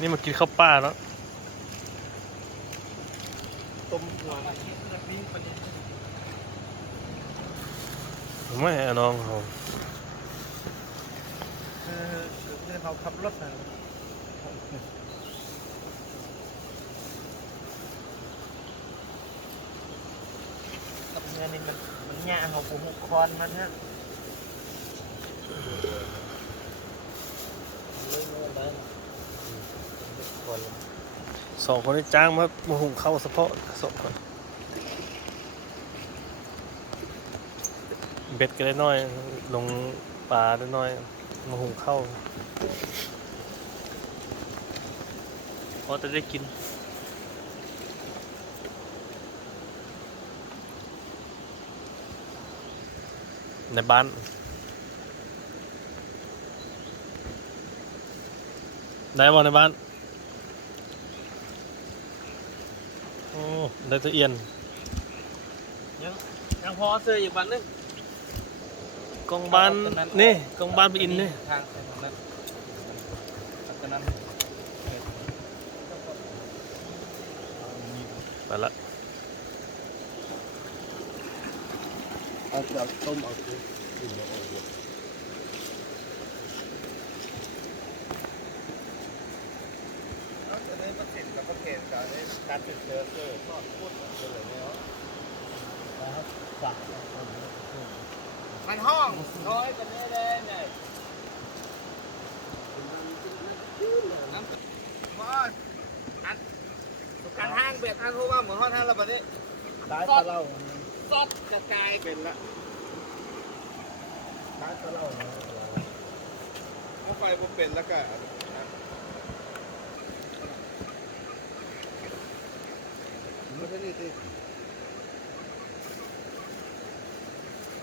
นี่มากินข้าวป้าแล้วต้มหัวอะไรนี่เลือดวิ่งไปเลย ไม่เอาน้องเขา คือเขาขับรถนะกับเงินนี่มันหยาเขาปูหุกคอนมันฮะสองคนนี้จ้างมาหุงข้าวเฉพาะสองคนเบ็ดก็ได้น้อยลงปลาได้น้อยมาหุงข้าวพอจะได้กินในบ้านได้บ่ในบ้านโอ้ได้ตะเอียน ยังพอเสื้ออยู่บ้านนึง กองบ้านนี่กองบ้านไปอินนี่ ทางตรงนั้นตรงนั้น ไปละ เอาต้มเอาไปกินแล้วจะได้ประสิทธิ์กับประเทศการติดเชื้อก็พูดเลยเนี่ยนะครับฝากมันห้องน้อยกันนี้เลยเนี่ยน้ำว่าอันการห้างเบ็ดอันรู้ว่าเหมือนห้องทางเราแบบนี้ได้ตะเล่าซอดกระจายเป็นละได้ตะเล่าเอาไฟบุเป็นแล้วก็ไม่ใช่นี่สิ